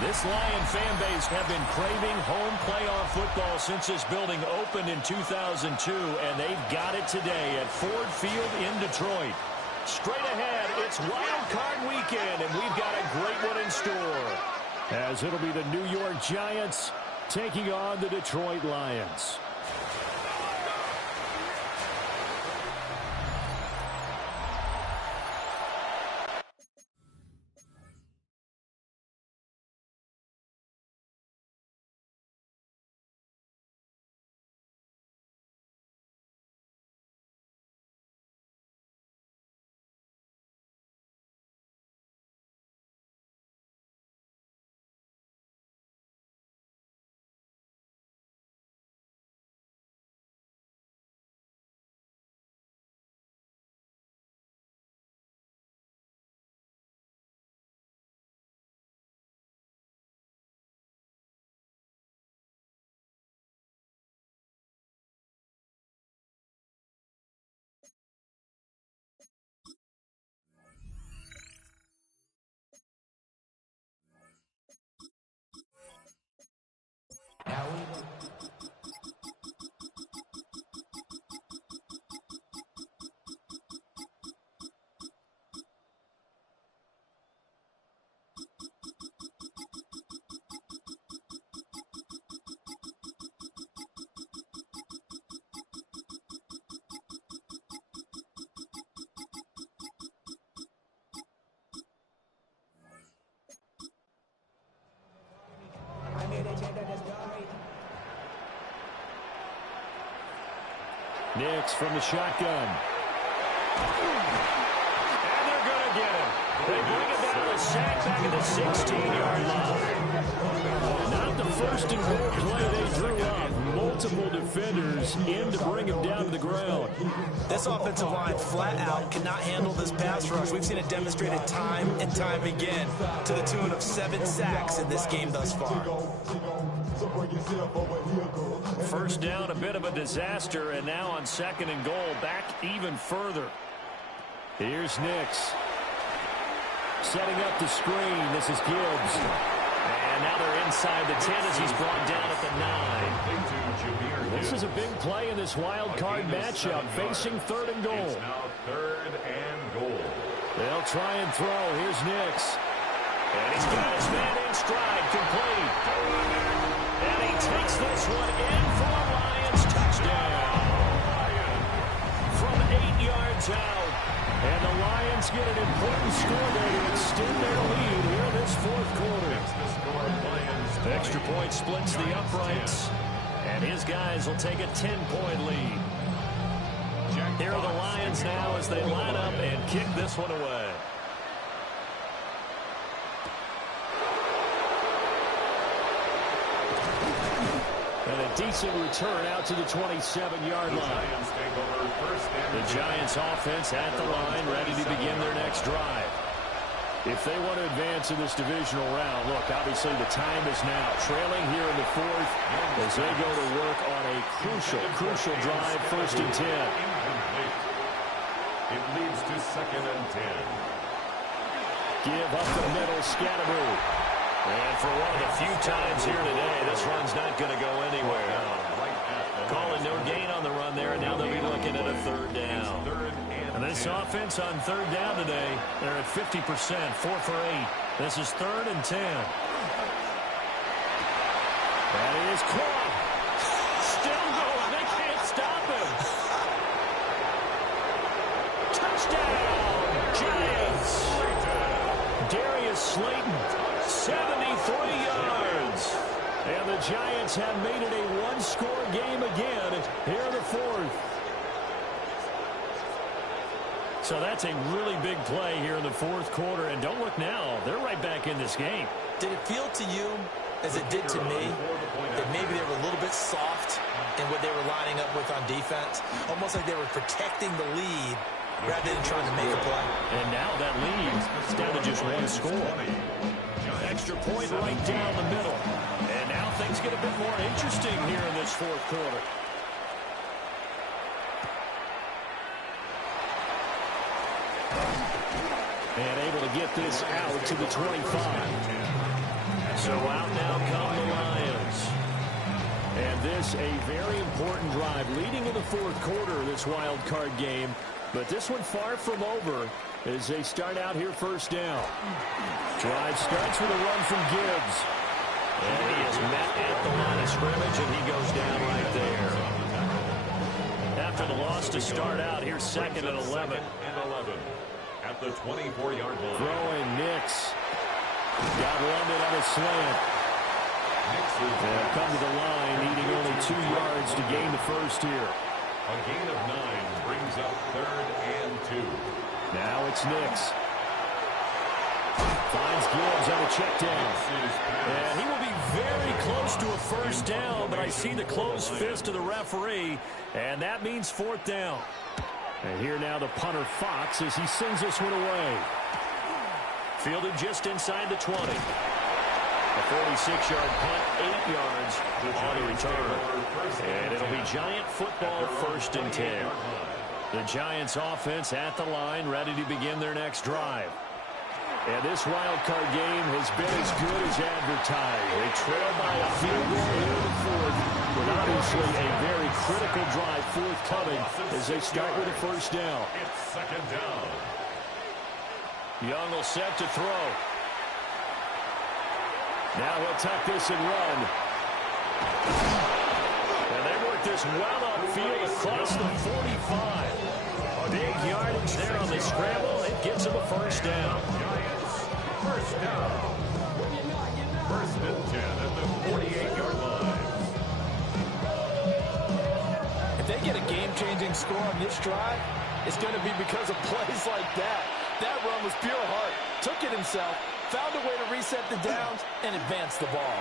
This Lion fan base have been craving home playoff football since this building opened in 2002, and they've got it today at Ford Field in Detroit. Straight ahead, it's Wild Card Weekend, and we've got a great one in store, as it'll be the New York Giants taking on the Detroit Lions. Nix from the shotgun. And they're going to get him. They bring it down, a sack back at the 16-yard line. Not the first and goal play they drew up. Multiple defenders in to bring him down to the ground. This offensive line flat out cannot handle this pass rush. We've seen it demonstrated time and time again to the tune of 7 sacks in this game thus far. First down, a bit of a disaster, and now on second and goal, back even further. Here's Nix. Setting up the screen. This is Gibbs. And now they're inside the 10 as he's brought down at the 9. This is a big play in this wild card matchup, facing third and goal. It's now third and goal. They'll try and throw. Here's Nix. And he's got his man in stride, complete. And he takes this one in for a Lions touchdown. From 8 yards out. And the Lions get an important score there to extend their lead here this fourth quarter. Extra point splits the uprights, and his guys will take a 10-point lead. Here are the Lions now as they line up and kick this one away. And a decent return out to the 27-yard line. The Giants offense at the line, ready to begin their next drive. If they want to advance in this divisional round, look, obviously the time is now. Trailing here in the fourth as they go to work on a crucial drive, 1st and 10. It leads to 2nd and 10. Give up the middle, Scatteroo. And for one of the few times here today, this run's not going to go anywhere. Calling no gain on the run there, and now they'll be looking at a 3rd down. And this offense on 3rd down today, they're at 50%, 4 for 8. This is 3rd and 10. That is caught. Still going. They can't stop him. Touchdown, Giants. Darius Slayton, 73 yards. And the Giants have made it a one-score game again here in the fourth. So that's a really big play here in the fourth quarter. And don't look now, they're right back in this game. Did it feel to you, as it did to me, that maybe they were a little bit soft in what they were lining up with on defense? Almost like they were protecting the lead rather than trying to make a play. And now that lead is down to just one score. Extra point right down the middle. And now things get a bit more interesting here in this fourth quarter. And able to get this out to the 25. So out now come the Lions. And this a very important drive leading in the fourth quarter of this wild card game. But this one far from over as they start out here 1st down. Drive starts with a run from Gibbs. And he is met at the line of scrimmage, and he goes down right there. After the loss to start out, here's 2nd and 11. At the 24-yard line. Throwing Nix. Got London on a slant. They'll come to the line, needing only 2 yards to gain the first here. A gain of 9 brings up 3rd and 2. Now it's Nix. Finds Gibbs on a check down. And he will be very close to a 1st down, but I see the closed fist of the referee, and that means 4th down. And here now the punter Fox as he sends this one away. Fielded just inside the 20. A 46-yard punt, 8 yards on the return. And it'll be Giant football, 1st and 10. The Giants offense at the line, ready to begin their next drive. And this wild card game has been as good as advertised. They trail by a field goal here in the fourth, with obviously a very critical drive forthcoming as they start with a 1st down. It's 2nd down. Young will set to throw. Now he'll tuck this and run. And they work this well upfield across the 45. Big yardage there on the scramble. It gets him a 1st down. Giants, 1st down. 1st and 10 at the 48-yard line. If they get a game-changing score on this drive, it's going to be because of plays like that. That run was pure heart. Took it himself, found a way to reset the downs, and advance the ball.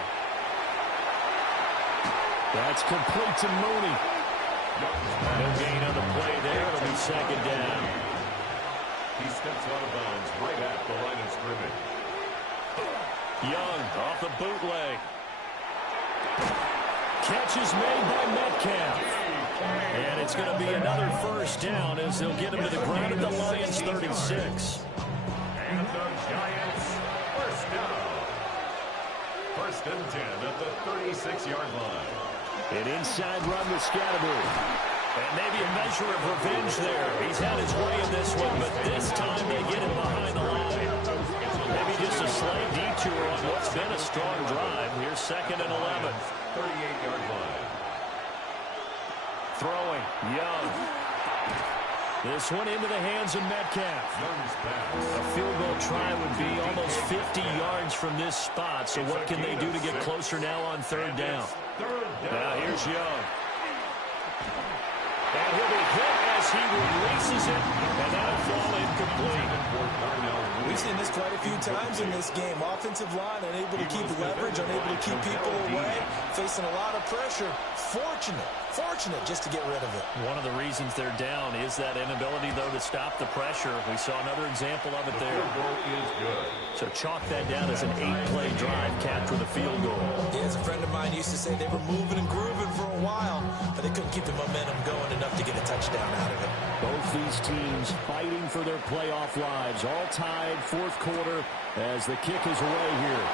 That's complete to Mooney. No gain on the play there. It'll be 2nd down. He steps out of bounds right at the line of scrimmage. Young off the bootleg. Catch is made by Metcalf. And it's going to be another 1st down as they'll get him to the ground at the Lions' 36. And the Giants, 1st down. 1st and 10 at the 36-yard line. An inside run with Scatteroo. And maybe a measure of revenge there. He's had his way in this one, but this time they get him behind the line. Maybe just a slight detour on what's been a strong drive. Here's 2nd and 11. 38-yard line. Throwing, Young. This one into the hands of Metcalf. A field goal try would be almost 50 yards from this spot. So what can they do to get closer now on third down? Now here's Young. And he'll be hit as he releases it, and that'll fall incomplete. We've seen this quite a few times in this game. Offensive line unable to keep leverage, unable to keep people away, facing a lot of pressure. Fortunate just to get rid of it. One of the reasons they're down is that inability, though, to stop the pressure. We saw another example of it there. So chalk that down as an 8-play drive capped with a field goal. Yeah, as a friend of mine used to say, they were moving and grooving for a while, but they couldn't keep the momentum going enough to get a touchdown out of it. Both these teams fighting for their playoff lives. All tied, fourth quarter, as the kick is away here.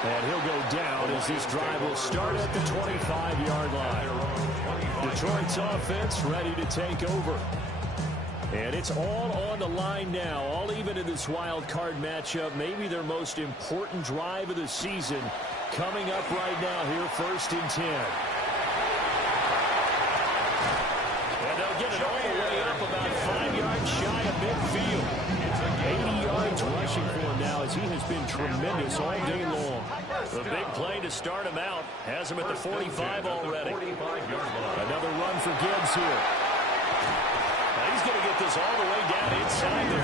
And he'll go down as this drive will start at the 25-yard line. Detroit's offense ready to take over. And it's all on the line now, all even in this wild card matchup. Maybe their most important drive of the season coming up right now here, 1st and 10. And they'll get it all the way up about 5 yards shy of midfield. 80 yards rushing for him now as he has been tremendous all day long. The big play to start him out has him at the 45 already. Another run for Gibbs here. Now he's going to get this all the way down inside the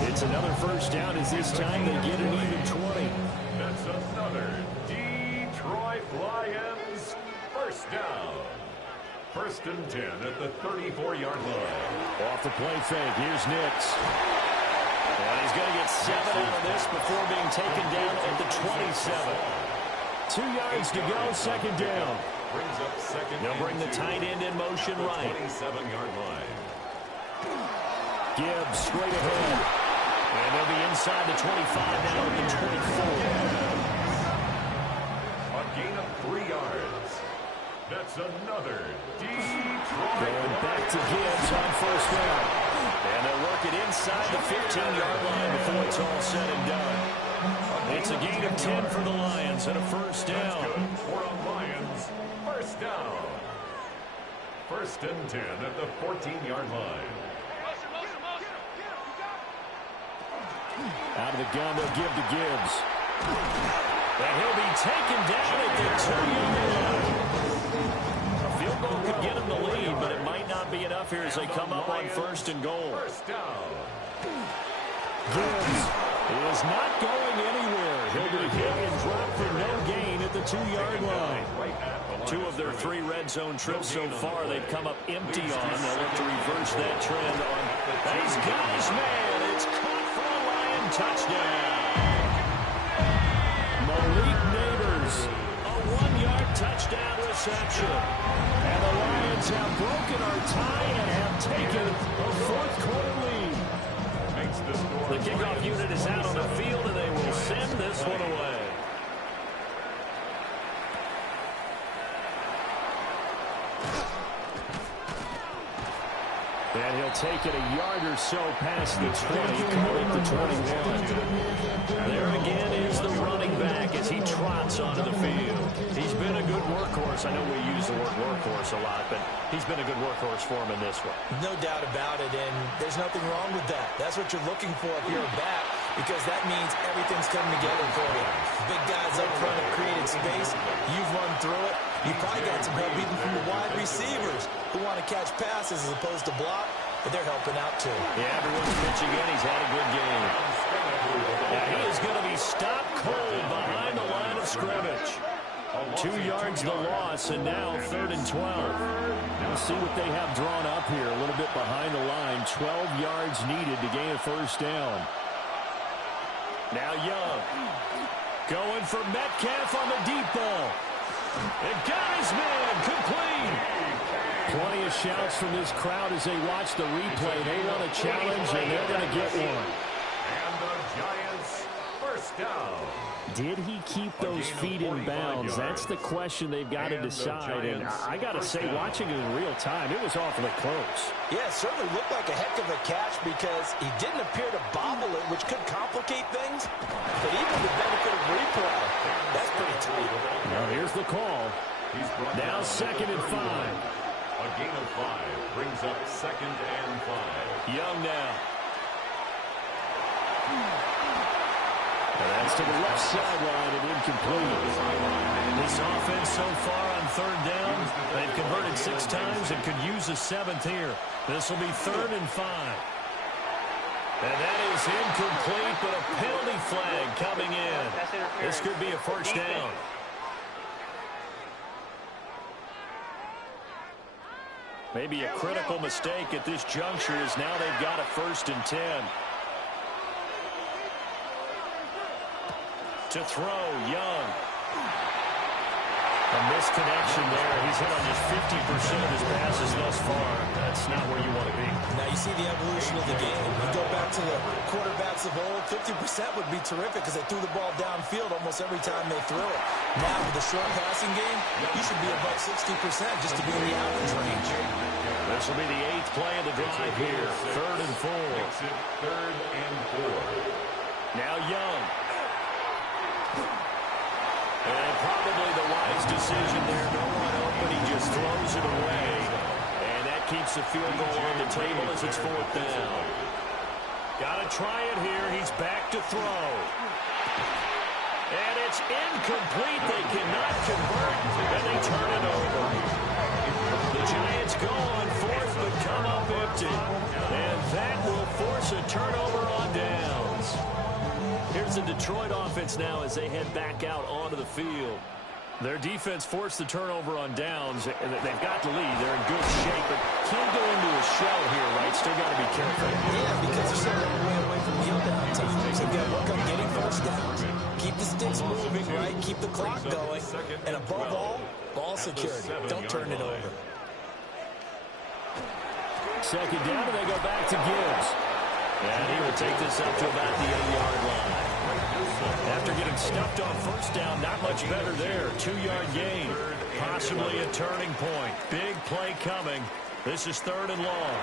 35. It's another first down as this time they get an even 20. That's another Detroit Lions first down. 1st and 10 at the 34-yard line. Off the play fake, here's Nix. And he's going to get 7 out of this before being taken down at the 27. 2 yards to go, 2nd down. Brings up 2nd. They'll bring the tight end in motion right. 27-yard line. Gibbs straight ahead. And they'll be inside the 25 now at the 24. A gain of 3 yards. That's another Detroit. Going back to Gibbs on 1st down. And they'll work it inside the 15-yard line before it's all said and done. It's a gain of 10 for the Lions and a 1st down. That's good for a Lions 1st down. 1st and 10 at the 14-yard line. Out of the gun, they'll give to Gibbs. And he'll be taken down at the 2-yard line. A field goal could get him the lead, but it might not be enough here as they come up on 1st and goal. 1st down. Gibbs is not going anywhere. He'll be hit and dropped for no gain at the 2-yard line. 2 of their 3 red zone trips so far they've come up empty on. They'll look to reverse that trend on. He's got his man. It's caught for a Lion touchdown. Malik Neighbors, a 1-yard touchdown reception. And the Lions have broken our tie and have taken a 4th quarter lead. The kickoff unit is out on the field, and they will send this one away. And he'll take it a yard or so past the 20, call it the 21. There again is the running back as he trots onto the field. He's been a good workhorse. I know we use the word workhorse a lot, but he's been a good workhorse for him in this one. No doubt about it, and there's nothing wrong with that. That's what you're looking for if you're a back, because that means everything's coming together for you. Big guys up front have created space. You've run through it. You've probably got some help even from the wide receivers who want to catch passes as opposed to block, but they're helping out too. Yeah, everyone's pitching in. He's had a good game. Now he is going to be stopped cold behind the line of scrimmage. 2 yards the loss, and now 3rd and 12. We'll see what they have drawn up here. A little bit behind the line. 12 yards needed to gain a 1st down. Now Young. Going for Metcalf on the deep ball. And got his man complete. Plenty of shouts from this crowd as they watch the replay. They want a challenge, and they're going to get one. And the Giants 1st down. Did he keep those feet in bounds? That's the question they've got to decide. And I got to say, watching it in real time, it was awfully close. Yeah, it certainly looked like a heck of a catch because he didn't appear to bobble it, which could complicate things. But even with the benefit of replay, that's pretty tight. Now here's the call. He's brought Now down second and 5. A gain of 5 brings up second and 5. Young now. And that's to the left sideline and incomplete. This offense so far on third down, they've converted 6 times and could use a 7th here. This will be 3rd and 5. And that is incomplete, but a penalty flag coming in. This could be a first down. Maybe a critical mistake at this juncture is now they've got a 1st and 10. To throw, Young. A misconnection there. He's hit on just 50% of his passes thus far. That's not where you want to be. Now you see the evolution of the game. You go back to the quarterbacks of old, 50% would be terrific because they threw the ball downfield almost every time they threw it. Now with the short passing game, you should be above 60% just to be in the average range. This will be the 8th play of the drive here. 3rd and 4. Third and 4. Now Young. And probably the wise decision there. No one open. He just throws it away. And that keeps the field goal on the table as it's 4th down. Got to try it here. He's back to throw. And it's incomplete. They cannot convert. And they turn it over. The Giants go on 4th but come up empty. And that will force a turnover on downs. Here's the Detroit offense now as they head back out onto the field. Their defense forced the turnover on downs. They've got the lead. They're in good shape, but can't go into a shell here, right? Still got to be careful. Yeah, because they're still way away from the down times. They've got to work on getting first downs. Keep the sticks moving, right? Keep the clock going. And above all, ball security. Don't turn it over. 2nd down, and they go back to Gibbs. And he will take this up to about the 8-yard line. After getting stuffed on 1st down, not much better there. 2-yard gain. Possibly a turning point. Big play coming. This is 3rd and long.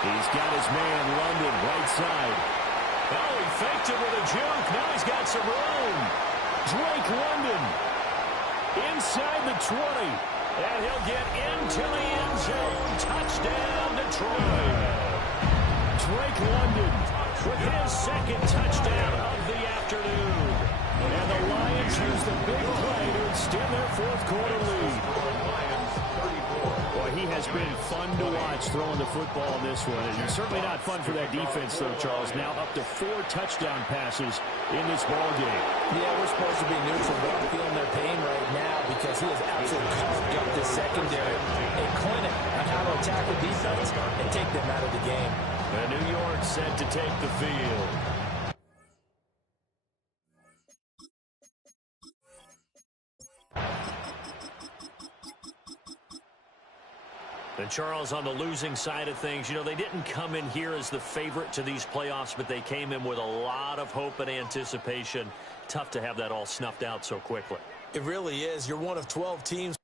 He's got his man, London, right side. Oh, he faked it with a juke. Now he's got some room. Drake London inside the 20. And he'll get into the end zone. Touchdown, Detroit. Drake London with his 2nd touchdown of the afternoon. And the Lions use the big play to extend their 4th quarter lead. Boy, he has been fun to watch throwing the football in this one. And certainly not fun for that defense, though, Charles. Now up to 4 touchdown passes in this ball game. Yeah, we're supposed to be neutral, but I'm feeling their pain right now because he has absolutely carved up this secondary. A clinic on how to attack the defense and take them out of the game. And New York set to take the field. And Charles, on the losing side of things, you know, they didn't come in here as the favorite to these playoffs, but they came in with a lot of hope and anticipation. Tough to have that all snuffed out so quickly. It really is. You're one of 12 teams.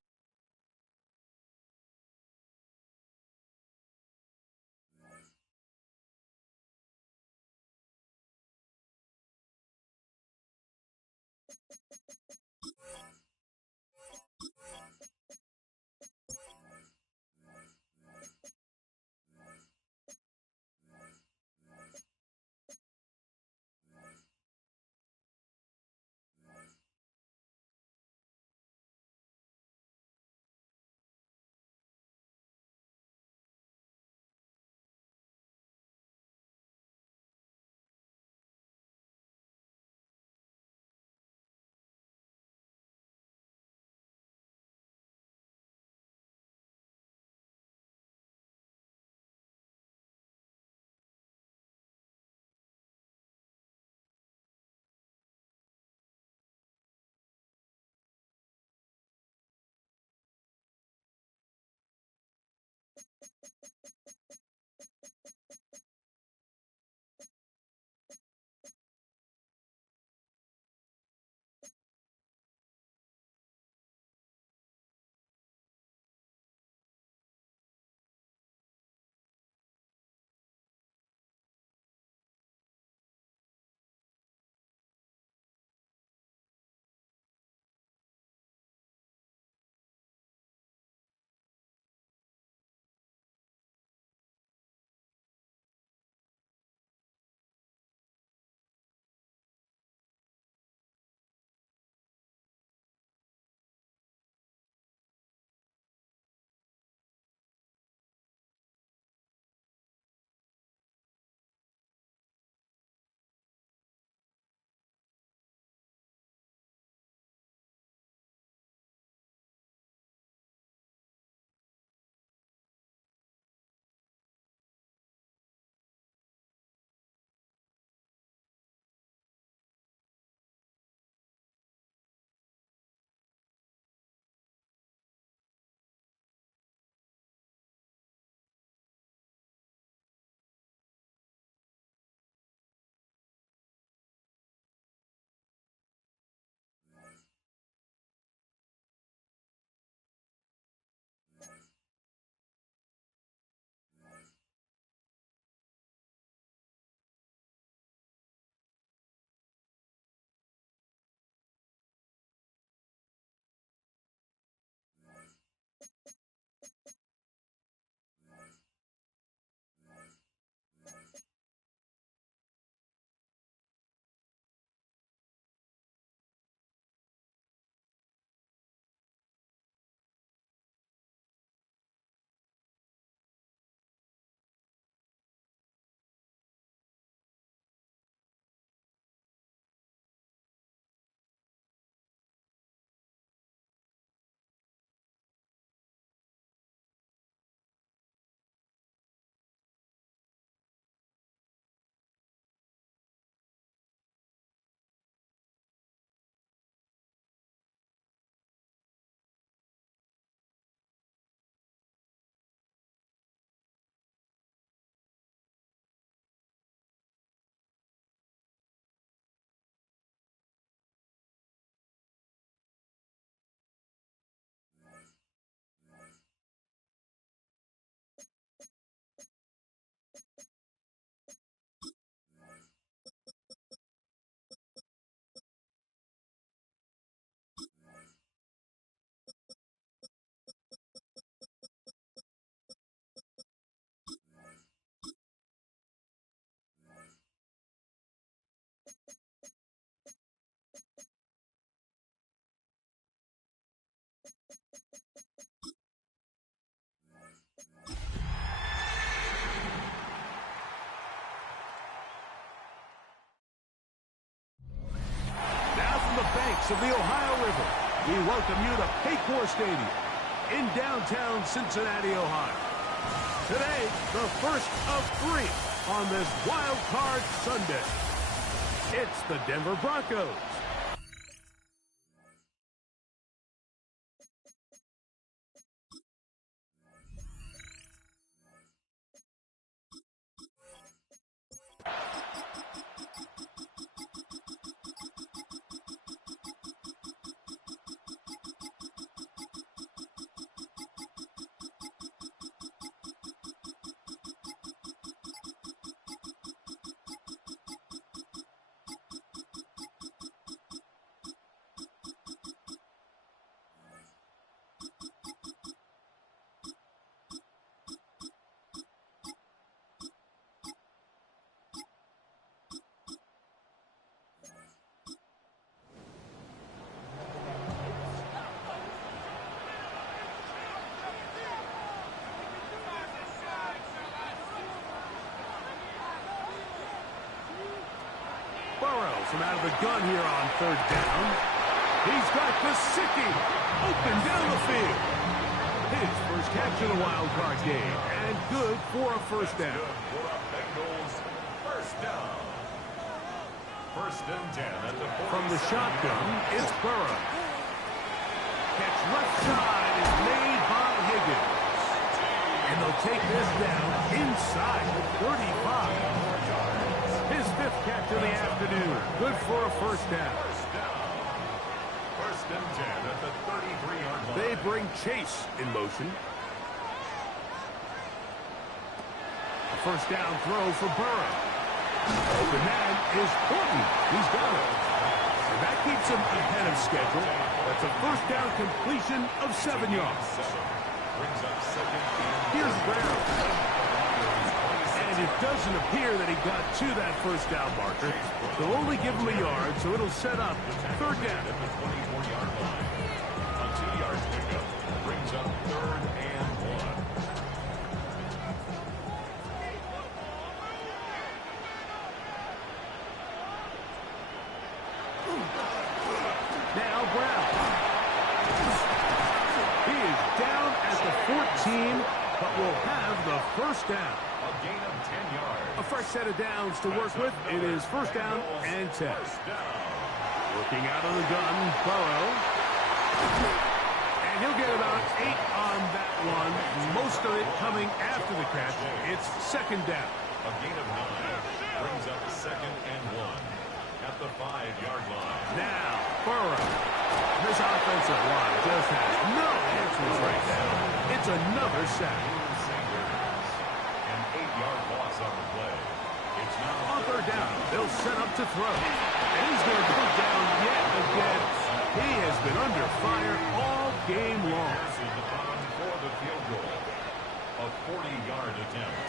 banks of the Ohio River, we welcome you to Paycor Stadium in downtown Cincinnati, Ohio. Today, the first of 3 on this Wild Card Sunday. It's the Denver Broncos. Burrow from out of the gun here on 3rd down. He's got Gesicki open down the field. His first catch of the wild card game, and good for a first down. Bengals, first down. 1st and 10 at the 47. From the shotgun, it's Burrow. Catch left side is made by Higgins. And they'll take this down inside the 35. His 5th catch of the afternoon. Good for a first down. 1st and 10 at the 33-yard line. They bring Chase in motion. A first down throw for Burrow. The man is Horton. He's got it. And that keeps him ahead of schedule. That's a first down completion of 7 yards. Brings up 2nd and Here's Brown. And it doesn't appear that he got to that first down marker. They'll only give him a yard, so it'll set up 3rd down. at the 24-yard line. A 2-yard pickup brings up 3rd and 1. Now Brown. He is down at the 14, but will have the first down. A gain of 10 yards. A fresh set of downs to work with. It is first down and 10. First down. Working out of the gun, Burrow. And he'll get about 8 on that one. Most of it coming after the catch. It's 2nd down. A gain of 9 brings up 2nd and 1 at the 5-yard line. Now, Burrow. This offensive line just has no answers right now. It's another sack. An 8-yard loss on the play. It's now On 3rd down, they'll set up to throw. And he's going to go down yet again. He has been under fire all game long. passes the bottom for the field goal. A 40-yard attempt.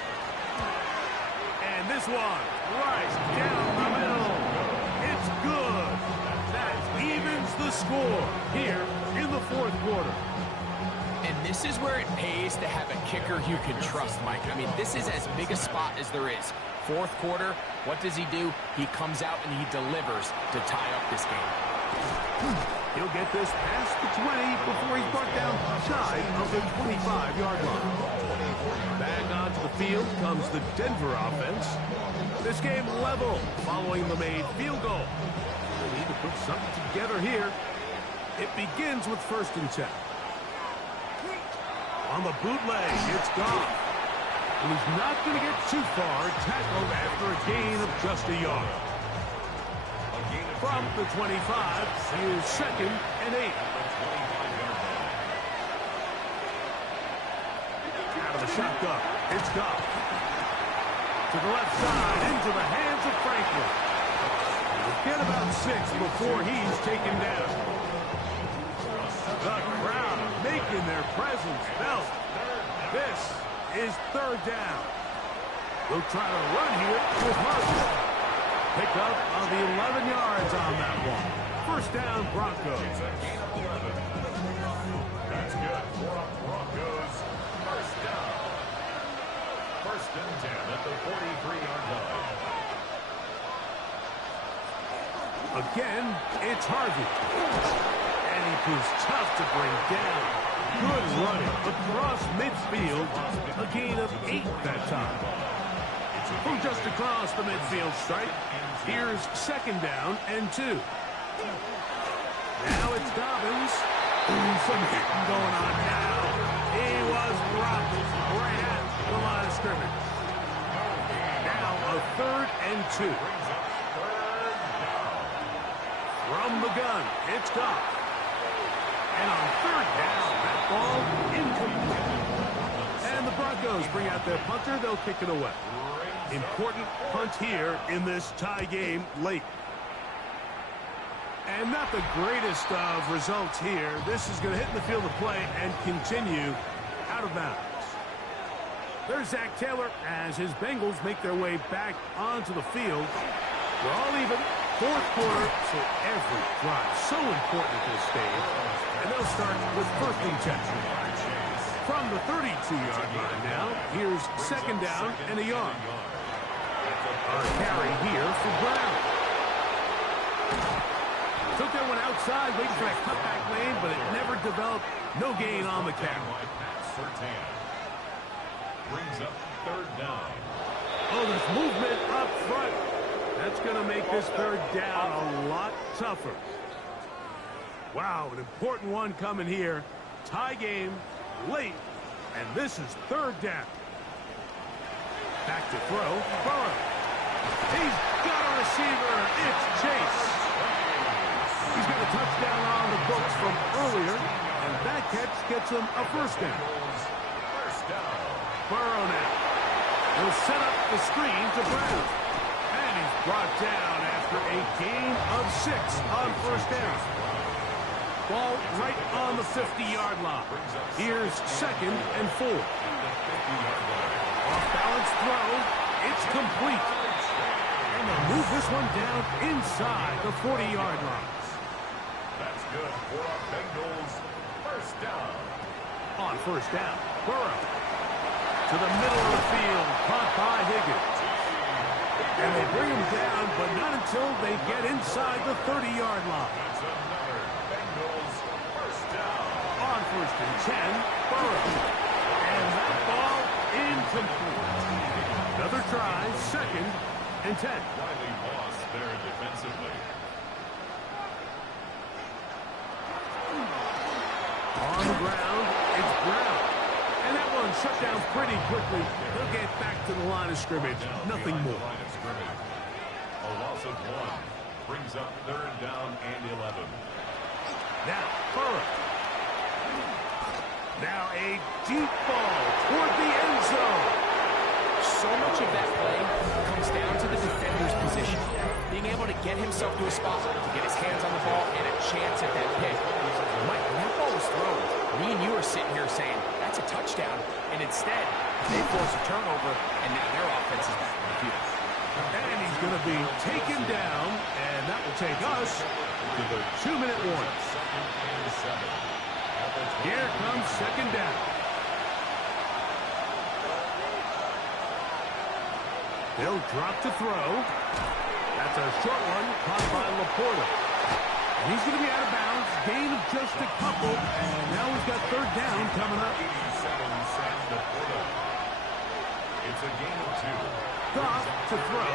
And this one, right down the middle. It's good. That evens the score here in the 4th quarter. And this is where it pays to have a kicker you can trust, Mike. I mean, this is as big a spot as there is. 4th quarter, what does he do? He comes out and he delivers to tie up this game. He'll get this past the 20 before he's brought down shy of the 25-yard line. Back onto the field comes the Denver offense. This game level following the made field goal. They need to put something together here. It begins with 1st and 10. On the bootleg, it's Goff. And he's not going to get too far, tackled after a gain of just a yard. From the 25, here's 2nd and 8. Out of the shotgun, it's Goff. To the left side, into the hands of Franklin. He'll get about 6 before he's taken down. The crowd making their presence felt. This is 3rd down. They'll try to run here with Marshall. Pick up on the 11 yards on that one. First down, Broncos. That's good for a Broncos first down. 1st and 10 at the 43-yard line. Again, it's Harvey. And he proves tough to bring down. Good running across midfield. A gain of 8 that time. From just across the midfield stripe, here's 2nd down and 2. Now it's Dobbins. Some hitting going on now. He was dropped right at the line of scrimmage. Now a 3rd and 2. From the gun, it's Goff. And on 3rd down, that ball incomplete. And the Broncos bring out their punter. They'll kick it away. Important punt here in this tie game late. And not the greatest of results here. This is going to hit in the field of play and continue out of bounds. There's Zach Taylor as his Bengals make their way back onto the field. We're all even. 4th quarter, so every drive so important at this stage. And they'll start with 1st and 10. From the 32-yard line now, here's 2nd down and a yard. A carry here for Brown. Took that one outside, waiting for that cutback lane, but it never developed. No gain on the carry. Brings up 3rd down. Oh, there's movement up front. That's going to make this 3rd down a lot tougher. Wow, an important one coming here. Tie game, late, and this is 3rd down. Back to throw, Burrow. He's got a receiver. It's Chase. He's got a touchdown on the books from earlier, and that catch gets him a 1st down. Burrow now. He'll set up the screen to Brown. And he's brought down after a gain of 6 on 1st down. Ball right on the 50-yard line. Here's 2nd and 4. Off-balance throw. It's complete. And they'll move this one down inside the 40-yard line. That's good for our Bengals. 1st down. On 1st down, Burrow. To the middle of the field. Caught by Higgins. And they bring him down, but not until they get inside the 30-yard line. That's another Bengals 1st down. On 1st and 10, Burrow. And that ball incomplete. Another try, 2nd and 10. Riley Moss there defensively. On the ground, it's Brown. And that one shut down pretty quickly. He'll get back to the line of scrimmage. Nothing more. A loss of 1 brings up 3rd down and 11. Now, Burrow. Now a deep ball toward the end zone. So much of that play comes down to the defender's position. Being able to get himself to a spot, to get his hands on the ball, and a chance at that pick. Mike, when that ball was thrown, me and you are sitting here saying, that's a touchdown. And instead, they force a turnover, and now their offense is back in the field. And he's going to be taken down, and that will take us to the 2-minute warning. Here comes 2nd down. They'll drop to throw. That's a short one caught by Laporta. And he's going to be out of bounds. Gain of just a couple. And now he's got 3rd down coming up. It's a gain of 2. Goff to throw.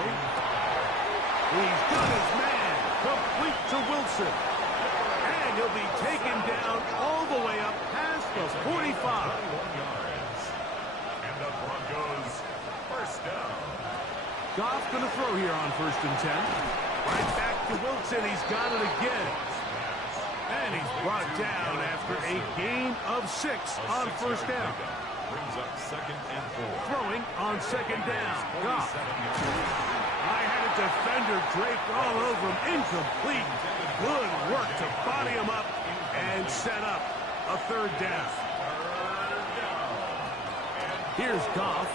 He's got his man. Complete to Wilson. And he'll be taken down all the way up past the 45. And the Broncos 1st down. Goff going to throw here on 1st and 10. Right back to Wilson. He's got it again. And he's brought down after a gain of 6 on 1st down. Brings up 2nd and 4. Throwing on 2nd down. Goff. I had a defender draped all over him. Incomplete. Good work to body him up and set up a 3rd down. Here's Goff.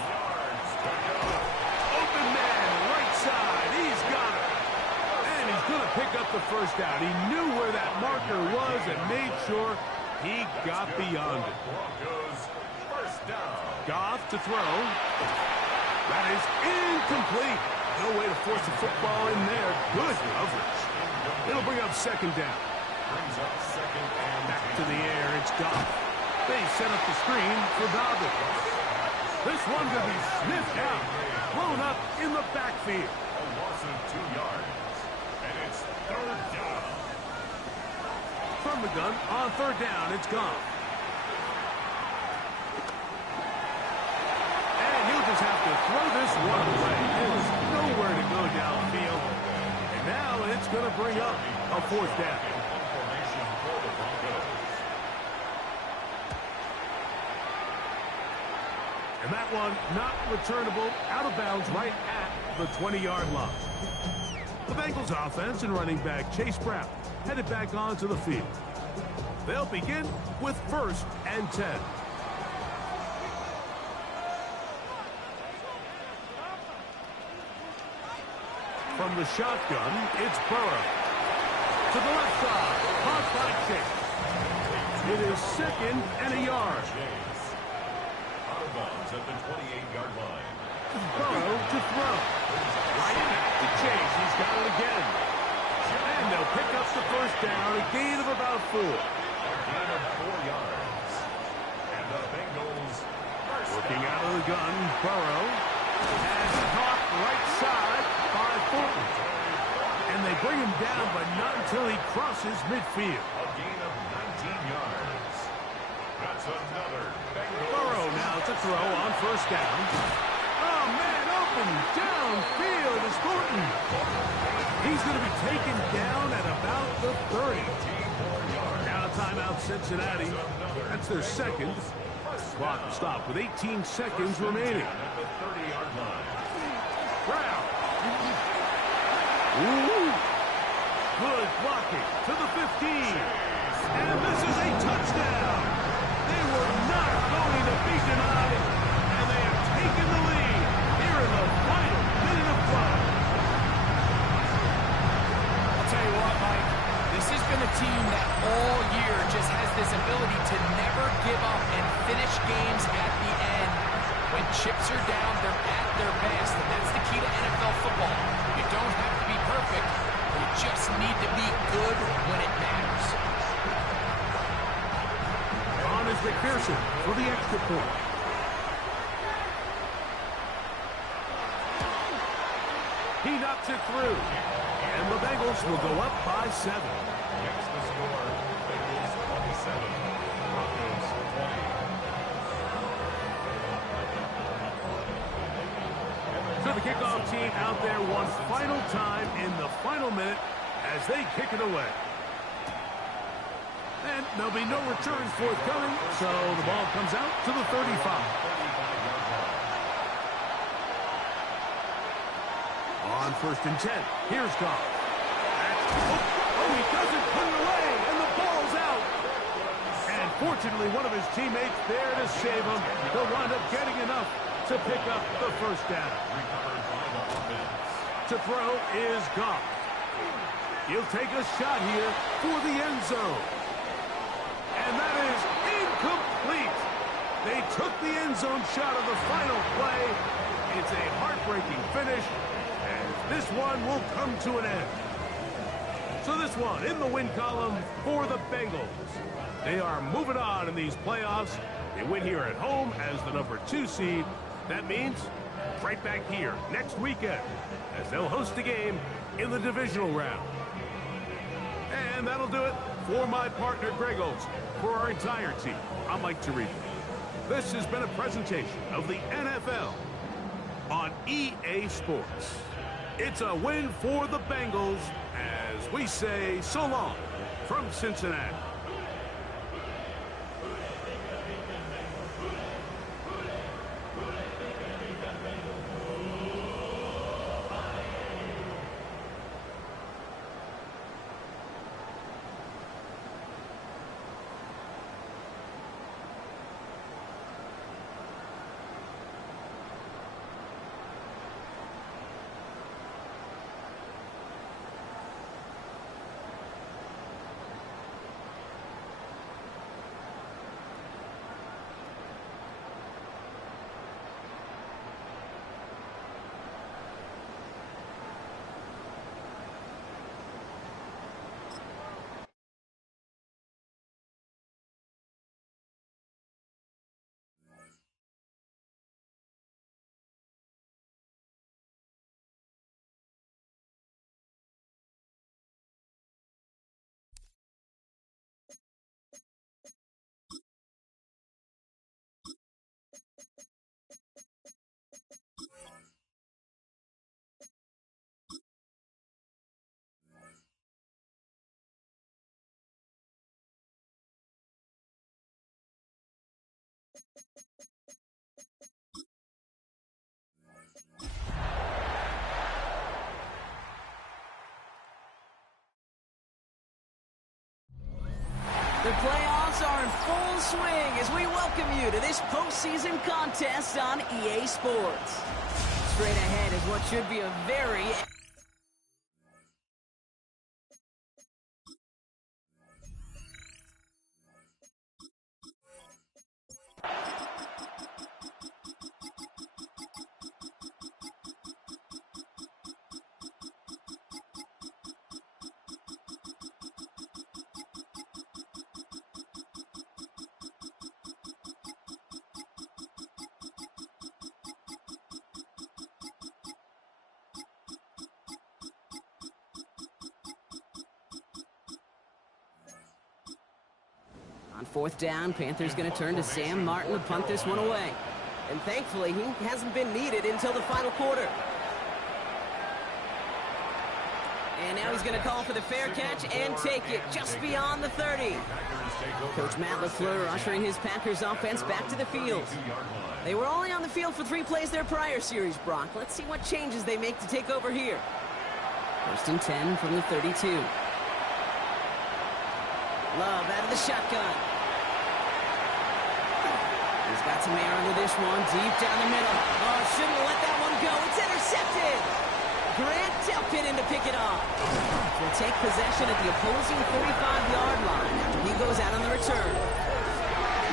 Open man, right side. He's got it. And he's going to pick up the 1st down. He knew where that marker was and made sure he got beyond it. Broncos 1st down. Goff to throw. That is incomplete. No way to force the football in there. Good coverage. It'll bring up second down. Brings up second and Back to the air, it's Goff. They set up the screen for Dobbins. This one could be sniffed out, blown up in the backfield. a loss of 2 yards. And it's third down. From the gun, on third down, it's Goff. And he'll just have to throw this one away. There's nowhere to go downfield. And now it's going to bring up a fourth down. Formation for the Broncos. And that one not returnable, out of bounds right at the 20-yard line. The Bengals offense and running back Chase Brown headed back onto the field. They'll begin with 1st and 10. From the shotgun, it's Burrow. To the left side, caught by Chase. It is 2nd and a yard. Chase. Out of bounds at the 28-yard line. Burrow to throw. Right back to Chase. He's got it again. And they'll pick up the first down, a gain of about 4. A gain of 4 yards. And the Bengals Working out of the gun, Burrow has caught right side by Thornton. And they bring him down, but not until he crosses midfield. a gain of 19 yards. That's another Bengals. Burrow now to throw on first down. Oh, man, open downfield is Thornton. He's going to be taken down at about the 30. Now timeout Cincinnati. That's their second. Clock stopped with 18 seconds remaining. At the 30-yard line. Brown. Ooh. Good blocking to the 15. And this is a touchdown. They were not going to be denied. And they have taken the lead here in the final minute of play. I'll tell you what, Mike, this has been a team that all year just has this ability to never give up and finish games at the end. When chips are down, they're at their best, and that's the key to NFL football. You don't have to be perfect. You just need to be good when it matters. On is McPherson for the extra point. He knocks it through. And the Bengals will go up by 7. Next the score, Bengals 27, Broncos 20. So the kickoff team out there one final time in the final minute as they kick it away. And there'll be no returns forthcoming, so the ball comes out to the 35. On 1st and 10, here's Goff. Oh, he doesn't put it away, and the ball's out. And fortunately, one of his teammates there to save him. He'll wind up getting enough to pick up the first down. To throw is Goff. He'll take a shot here for the end zone. And that is incomplete. They took the end zone shot of the final play. It's a heartbreaking finish, and this one will come to an end. So this one in the win column for the Bengals. They are moving on in these playoffs. They win here at home as the number 2 seed. That means right back here next weekend as they'll host a game in the divisional round. And that'll do it for my partner Greg Olson. For our entire team, I'm Mike Tirico. This has been a presentation of the NFL on EA Sports. It's a win for the Bengals as we say so long from Cincinnati. playoffs are in full swing as we welcome you to this postseason contest on EA Sports. Straight ahead is what should be a very... On fourth down, Panthers going to turn to Sam Martin to punt this one away. And thankfully, he hasn't been needed until the final quarter. And now he's going to call for the fair catch and take it just beyond the 30. Coach Matt LaFleur ushering his Packers offense back to the field. They were only on the field for 3 plays their prior series, Brock. Let's see what changes they make to take over here. First and 10 from the 32. Love out of the shotgun. He's got some air under this one, deep down the middle. Oh, shouldn't have let that one go. It's intercepted. Grant Delpit to pick it off. Will take possession at the opposing 45-yard line after he goes out on the return.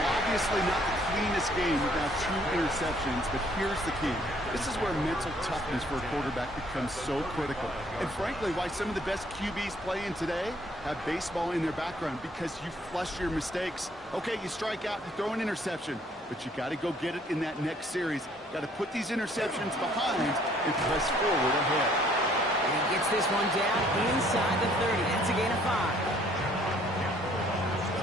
Obviously not the cleanest game with now 2 interceptions, but here's the key. This is where mental toughness for a quarterback becomes so critical. And frankly, why some of the best QBs playing today have baseball in their background, because you flush your mistakes. Okay, you strike out, you throw an interception, but you got to go get it in that next series. Got to put these interceptions behind and press forward ahead. And he gets this one down inside the 30. That's a gain of 5.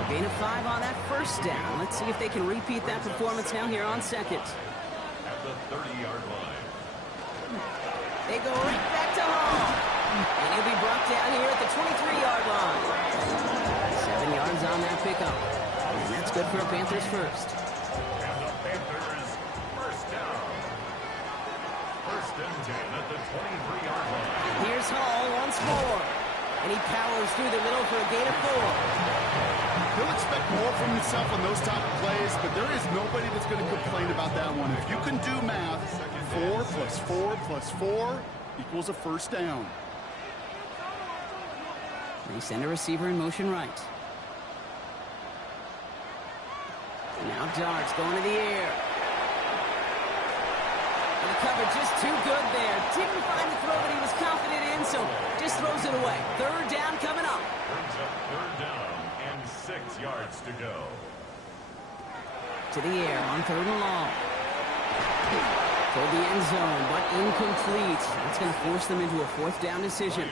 Gain of 5 on that first down. Let's see if they can repeat that performance now here on second. At the 30-yard line. They go right back to Hall. And he'll be brought down here at the 23-yard line. 7 yards on that pickup. And that's good for a Panthers first. And the Panthers first down. First and 10 at the 23-yard line. Here's Hall once more. And he powers through the middle for a gain of 4. He'll expect more from himself on those type of plays, but there is nobody that's going to complain about that one. If you can do math, 4 plus 4 plus 4 equals a first down. They send a receiver in motion right. Now Darts going to the air. And the cover just too good there. Didn't find the throw that he was confident in, so just throws it away. Third down coming up. Brings up third down. 6 yards to go. To the air on third and long. For the end zone, but incomplete. That's going to force them into a fourth down decision.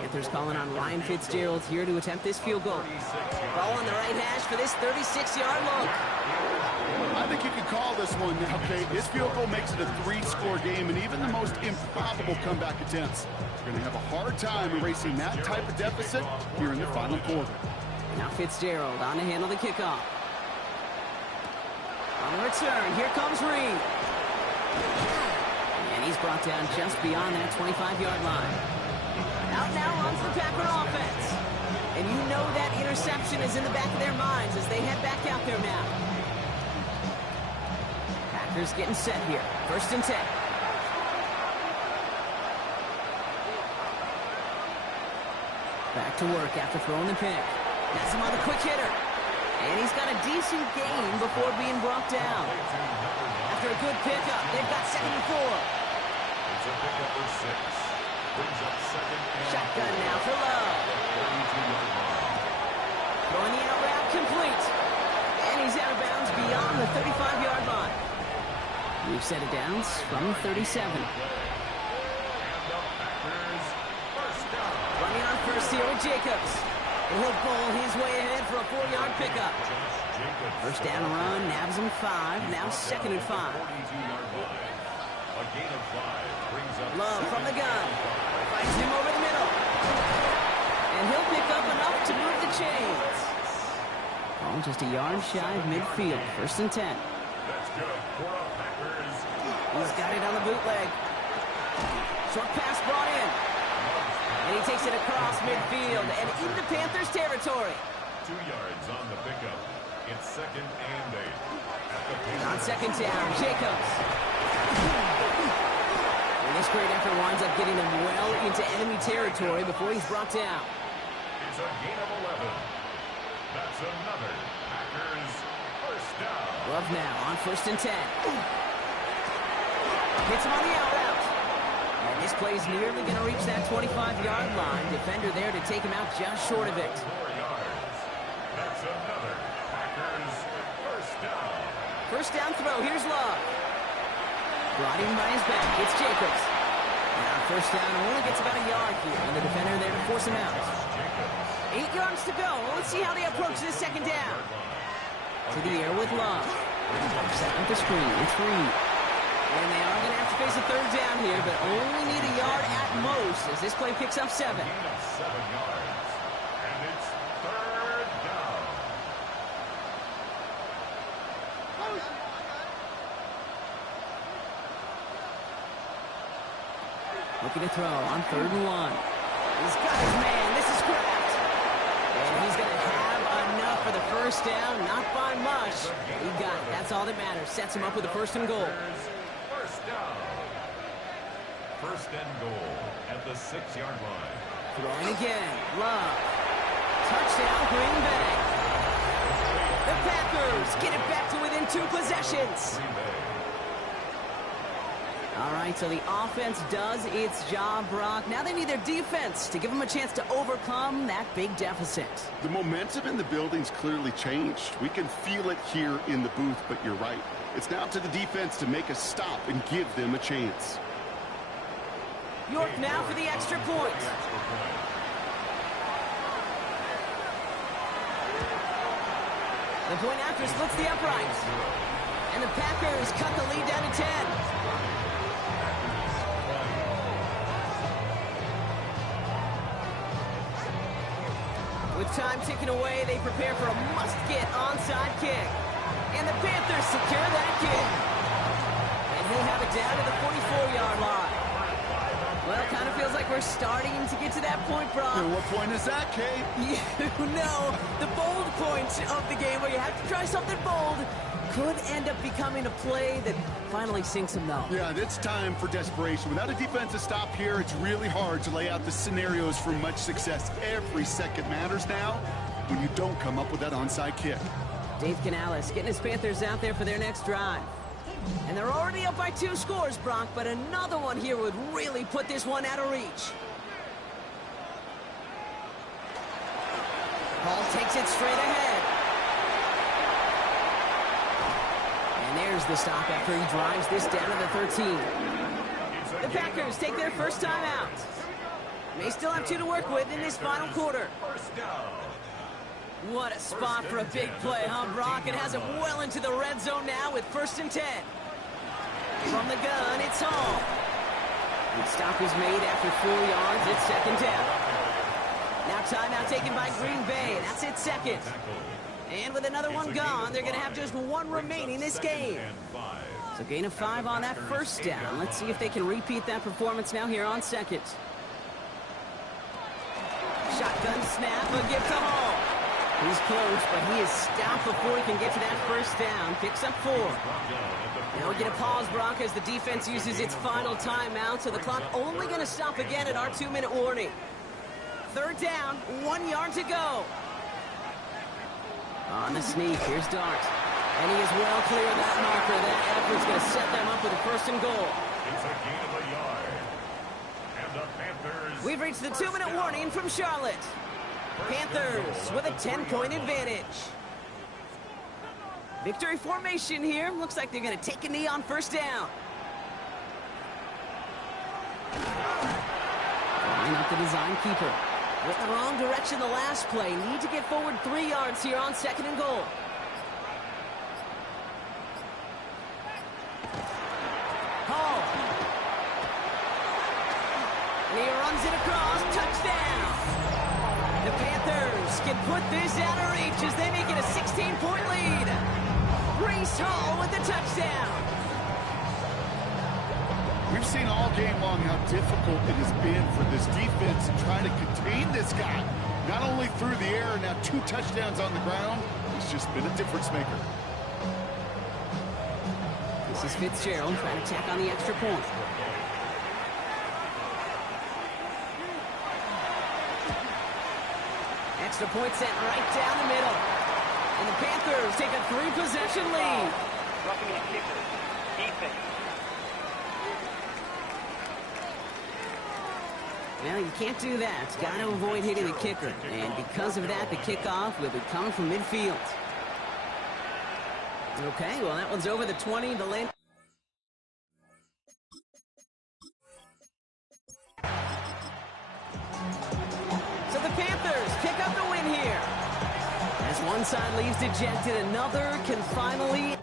Panthers calling on Ryan Fitzgerald here to attempt this field goal. Ball on the right hash for this 36-yard look. I think you can call this one now, okay? This field goal makes it a 3-score game, and even the most improbable comeback attempts are going to have a hard time erasing that type of deficit here in the final quarter. Now Fitzgerald on to handle the kickoff. On the return, here comes Reed. And he's brought down just beyond that 25-yard line. Out now runs the Packer offense. And you know that interception is in the back of their minds as they head back out there now. Packers getting set here. First and 10. Back to work after throwing the pick. That's him on the quick hitter. And he's got a decent gain before being brought down. After a good pickup, they've got 2nd and 4. It's a pickup for 6. Brings up second and Shotgun now for Love. Throwing the out route complete. And he's out of bounds beyond the 35-yard line. We've set it downs from 37. Running on first here with Jacobs. And he'll bowl his way ahead for a 4-yard pickup. First down run, nabs him 5. Now 2nd and 5. Love from the gun. Finds him over the middle. And he'll pick up enough to move the chains. Oh, just a yard shy of midfield. First and 10. He's got it on the bootleg. Short pass brought in. And he takes it across midfield and into Panthers territory. 2 yards on the pickup. It's 2nd and 8. On 2nd down, Jacobs. And this great effort winds up getting him well into enemy territory before he's brought down. It's a gain of 11. That's another Packers first down. Love now on 1st and 10. Hits him on the out route. And this play is nearly going to reach that 25-yard line. Defender there to take him out just short of it. 4 yards. That's another Packers first down. First down throw. Here's Love. Brought in by his back. It's Jacobs. Now first down only gets about a yard here. And the defender there to force him out. 8 yards to go. Let's see how they approach this 2nd down. To the air with Love. Set up the screen. It's Reed. And they are going to have to face a 3rd down here, but only need a yard at most as this play picks up 7. Gain of 7 yards. And it's 3rd down. Looking to throw on 3rd and 1. He's got his man. This is Kraft. And he's going to have enough for the first down. Not by much. He got it. That's all that matters. Sets him up with a 1st and goal. First down. 1st and goal at the 6-yard line. Throwing again. Love. Touchdown, Green Bay. The Packers get it back to within 2 possessions. Green Bay. All right, so the offense does its job, Brock. Now they need their defense to give them a chance to overcome that big deficit. The momentum in the building's clearly changed. We can feel it here in the booth, but you're right. It's now to the defense to make a stop and give them a chance. York now for the extra point. The point after splits the uprights. And the Packers cut the lead down to 10. With time ticking away, they prepare for a must-get onside kick. And the Panthers secure that kick. And he'll have it down to the 44-yard line. Well, kind of feels like we're starting to get to that point, Brock. And what point is that, Kate? You know, the bold point of the game where you have to try something bold could end up becoming a play that finally sinks them, though. Yeah, it's time for desperation. Without a defensive stop here, it's really hard to lay out the scenarios for much success. Every second matters now when you don't come up with that onside kick. Dave Canales getting his Panthers out there for their next drive. And they're already up by 2 scores, Brock, but another one here would really put this one out of reach. Hall takes it straight ahead. And there's the stop after he drives this down to the 13. The Packers take their first time out. They still have 2 to work with in this final quarter. First down. What a spot for a big play, huh, Brock? It has him well into the red zone now with 1st and 10. From the gun, it's Hall. The stop is made after 4 yards. It's 2nd down. Now timeout taken by Green Bay. That's its 2nd. And with another one gone, they're going to have just 1 remaining this game. So gain of 5 on that first down. Let's see if they can repeat that performance now here on 2nd. Shotgun snap, a give to Hall. He's close, but he is stopped before he can get to that first down. Picks up 4. Now we get a pause, Brock, as the defense uses its final timeout, so the clock only going to stop again at our 2-minute warning. 3rd down, 1 yard to go. On the sneak, here's Dart. And he is well clear of that marker. That effort's going to set them up with a 1st and goal. It's a gain of a yard. And the Panthers... We've reached the 2-minute warning from Charlotte. Panthers with a 10-point advantage. Victory formation here. Looks like they're going to take a knee on 1st down. Line up the design keeper. Went the wrong direction the last play. Need to get forward 3 yards here on 2nd and goal. Hall. And he runs it across. Touchdown. The Panthers can put this out of reach as they make it a 16-point lead. Breece Hall with the touchdown. We've seen all game long how difficult it has been for this defense to try to contain this guy. Not only through the air, now 2 touchdowns on the ground. He's just been a difference maker. This is Fitzgerald trying to tack on the extra point. Extra point sent right down the middle. And the Panthers take a 3-possession lead. Roughing the kicker. Defense. Well, you can't do that. Got to avoid hitting the kicker. And because of that, the kickoff will be coming from midfield. Okay, well, that one's over the 20. The land. So the Panthers pick up the win here. As one side leaves dejected, another can finally